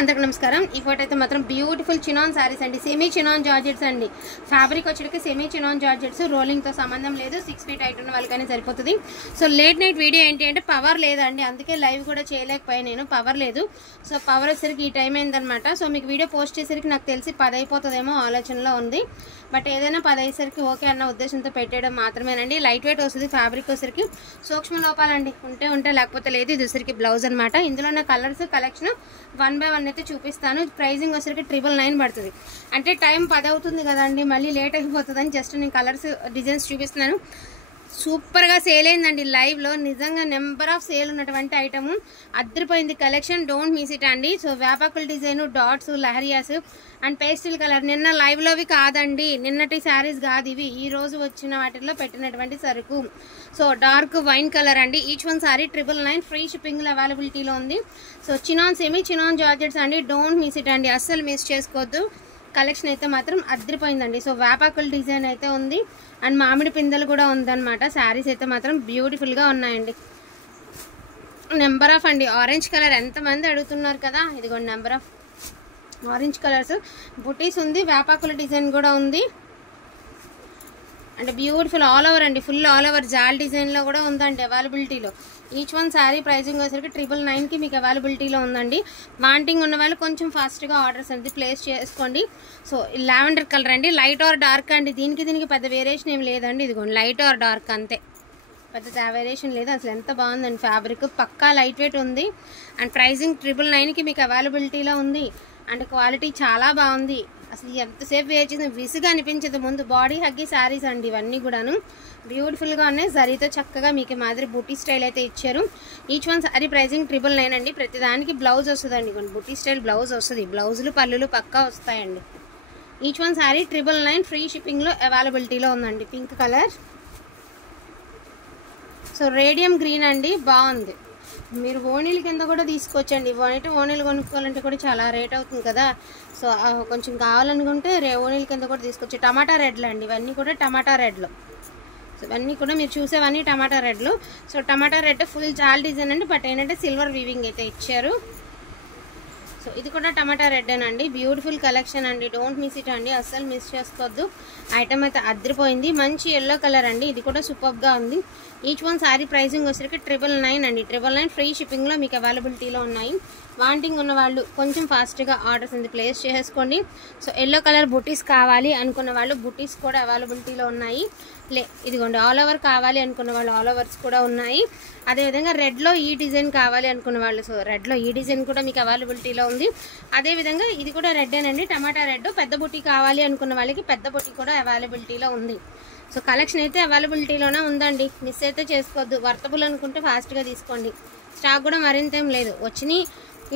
అందరికీ నమస్కారం। ఈ ఫోటో అయితే మాత్రం బ్యూటిఫుల్ చినాన్ సారీస్ అండి, సెమీ చినాన్ జార్జెట్స్ అండి। ఫ్యాబ్రిక్ వచ్చేటికి సెమీ చినాన్ జార్జెట్స్, రోలింగ్ తో సంబంధం లేదు, 6 ఫీట్ హైట్ ఉన్న వాళ్ళకనే సరిపోతుంది। సో లేట్ నైట్ వీడియో ఏంటి అంటే పవర్ లేదండి, అందుకే లైవ్ కూడా చేయలేకపోయా నేను, పవర్ లేదు। సో పవర్ వచ్చేసరికి ఈ టైం అయిందనమాట। సో మీకు వీడియో పోస్ట్ చేసరికి నాకు తెలిసి 10 అయిపోతుందేమో ఆలోచనలో ఉంది, బట్ ఏదైనా 10 అయ్యేసరికి ఓకే అన్న ఉద్దేశంతో పెట్టేయడం మాత్రమేనండి। లైట్ వెయిట్ వస్తుంది, ఫ్యాబ్రిక్ వచ్చేసరికి సూక్ష్మ లోపాలండి, ఉంటే లేకపోతే లేదు। ఇది వచ్చేసరికి బ్లౌజ్ అనమాట। ఇందులో ఉన్న కలర్స్ కలెక్షన్ 1 by 1 అయితే చూపిస్తాను। ప్రైజింగ్ వచ్చేసరికి 999 పడుతుంది, అంటే టైం 10 అవుతుంది కదండి, మళ్ళీ లేట్ అయిపోతుందని జస్ట్ నేను కలర్స్ డిజైన్స్ చూపిస్తున్నాను। సూపర్ గా సేల్ అయిందండి లైవ్ లో, నిజంగా నెంబర్ ఆఫ్ సేల్ ఉన్నటువంటి ఐటమ్, అద్దరిపోయింది కలెక్షన్, డోంట్ మిస్ ఇట్ అండి। సో వ్యాపకుల design, dots, lahariyas and pastel colour నిన్న లైవ్ లోవి కాదండి, నిన్నటి శారీస్ కాదు ఇవి, ఈ రోజు వచ్చిన వాటిల్లో పెట్టినటువంటి సరుకు। సో డార్క్ వైన్ కలర్ అండి, each one sorry 999, free shipping అవైలబిలిటీలో ఉంది। So chinon semi chinon georgettes అండి, డోంట్ మిస్ ఇట్ అండి, అస్సలు మిస్ చేసుకోవద్దు। కలెక్షన్ అయితే మాత్రం అద్దరిపోయిందండి। సో వ్యాపకుల డిజైన్ అయితే ఉంది అండ్ మామిడి పిందెలు కూడా ఉందన్నమాట। శారీస్ అయితే మాత్రం బ్యూటిఫుల్ గా ఉన్నాయండి। నెంబర్ ఆఫ్ అండి, ఆరెంజ్ కలర్ ఎంతమంది అడుగుతున్నారు కదా, ఇదిగోండి నెంబర్ ఆఫ్ ఆరెంజ్ కలర్స్, బుటీస్ ఉంది, వ్యాపకుల డిజైన్ కూడా ఉంది అంటే బ్యూటిఫుల్ ఆల్ ఓవర్ అండి, ఫుల్ ఆల్ ఓవర్ జాల్ డిజైన్ లో కూడా ఉందండి అవైలబిలిటీలో। ఈచ్ వన్ శారీ ప్రైజింగ్ వచ్చేసరికి 999కి మీకు అవైలబిలిటీలో ఉందండి। వాంటింగ్ ఉన్న వాళ్ళు కొంచెం ఫాస్ట్గా ఆర్డర్స్ అనేది ప్లేస్ చేసుకోండి। సో లావెండర్ కలర్ అండి, లైట్ ఆర్ డార్క్ అండి, దీనికి పెద్ద వేరియేషన్ ఏం లేదండి, ఇదిగోండి లైట్ ఆర్ డార్క్ అంతే, పెద్ద వేరియేషన్ లేదు అసలు। ఎంత బాగుందండి ఫ్యాబ్రిక్, పక్కా లైట్ వెయిట్ ఉంది అండ్ ప్రైజింగ్ 999కి మీకు అవైలబిలిటీలో ఉంది అండ్ క్వాలిటీ చాలా బాగుంది। అసలు ఎంతసేపు వేర్ చేసిన విసుగా అనిపించదు, ముందు బాడీ హగ్గి శారీస్ అండి ఇవన్నీ కూడాను, బ్యూటిఫుల్గా ఉన్నాయి, జరీతో చక్కగా మీకు మాదిరి బుటీ స్టైల్ అయితే ఇచ్చారు। ఈచ్ వన్ సారీ ప్రైజింగ్ 999 అండి, ప్రతిదానికి బ్లౌజ్ వస్తుందండి, బుటీ స్టైల్ బ్లౌజ్ వస్తుంది, బ్లౌజులు పళ్ళులు పక్కా వస్తాయండి। ఈచ్ వన్ సారీ 999, ఫ్రీ షిప్పింగ్లో అవైలబిలిటీలో ఉందండి। Pink colour, so radium green అండి, బాగుంది, మీరు ఓణీల కింద కూడా తీసుకోవచ్చండి, ఓణీలు కొనుక్కోవాలంటే కూడా చాలా రేట్ అవుతుంది కదా, సో కొంచెం కావాలనుకుంటే ఓణీల కింద కూడా తీసుకోవచ్చు। టమాటా రెడ్లు అండి ఇవన్నీ కూడా, టమాటా రెడ్లు, సో ఇవన్నీ కూడా మీరు చూసేవన్నీ టమాటా రెడ్లు। సో టమాటా రెడ్ ఫుల్ జాల్ డిజైన్ అండి, బట్ ఏంటంటే సిల్వర్ వీవింగ్ అయితే ఇచ్చారు। సో ఇది కూడా టమాటా రెడ్ అండి, బ్యూటిఫుల్ కలెక్షన్ అండి, డోంట్ మిస్ ఇట్ అండి, అస్సలు మిస్ చేసుకోవద్దు। ఐటమ్ అయితే అద్దరిపోయింది, మంచి ఎల్లో కలర్ అండి, ఇది కూడా సూపర్గా ఉంది। ఈచ్ వన్ సారీ ప్రైజింగ్ వచ్చేసరికి 999 అండి, 999 ఫ్రీ షిప్పింగ్లో మీకు అవైలబిలిటీలో ఉన్నాయి। వాంటింగ్ ఉన్న వాళ్ళు కొంచెం ఫాస్ట్గా ఆర్డర్స్ అనేది ప్లేస్ చేసుకోండి। సో ఎల్లో కలర్ బుటీస్ కావాలి అనుకున్న వాళ్ళు బుటీస్ కూడా అవైలబిలిటీలో ఉన్నాయి, ఇదిగోండి ఆల్ ఓవర్ కావాలి అనుకున్న వాళ్ళు ఆల్ ఓవర్స్ కూడా ఉన్నాయి। అదేవిధంగా రెడ్లో ఈ డిజైన్ కావాలి అనుకున్న వాళ్ళు, సో రెడ్లో ఈ డిజైన్ కూడా మీకు అవైలబిలిటీలో ఉంది। అదేవిధంగా ఇది కూడా రెడ్డేనండి, టమాటా రెడ్, పెద్ద బుటీ కావాలి అనుకున్న వాళ్ళకి పెద్ద బుటీ కూడా అవైలబిలిటీలో ఉంది। సో కలెక్షన్ అయితే అవైలబిలిటీలోనే ఉందండి, మిస్ అయితే చేసుకోవద్దు, వర్తబుల్ అనుకుంటే ఫాస్ట్గా తీసుకోండి, స్టాక్ కూడా మరింత ఏం లేదు వచ్చినాయి।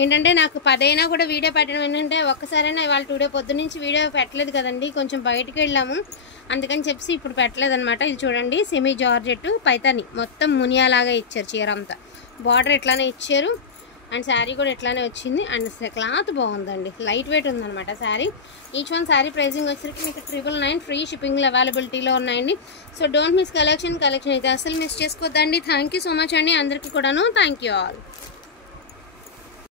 ఏంటంటే నాకు 10 అయినా కూడా వీడియో పెట్టడం ఏంటంటే ఒక్కసారైనా ఇవాళ టుడే పొద్దు నుంచి వీడియో పెట్టలేదు కదండి, కొంచెం బయటికి వెళ్ళాము అందుకని చెప్పి ఇప్పుడు పెట్టలేదు అనమాట। ఇది చూడండి సెమీ జార్జెట్ పైతాని, మొత్తం మునియాలాగా ఇచ్చారు, చీర అంతా బార్డర్ ఎట్లానే ఇచ్చారు అండ్ శారీ కూడా ఎట్లానే వచ్చింది అండ్ క్లాత్ బాగుందండి, లైట్ వెయిట్ ఉందన్నమాట sari. Each one sari pricing వచ్చేసరికి మీకు 999, ఫ్రీ షిప్పింగ్లో అవైలబిలిటీలో ఉన్నాయండి। సో డోంట్ మిస్ కలెక్షన్ అయితే అసలు మిస్ చేసుకోవద్దండి। థ్యాంక్ యూ సో మచ్ అండి అందరికీ కూడాను, థ్యాంక్ యూ ఆల్।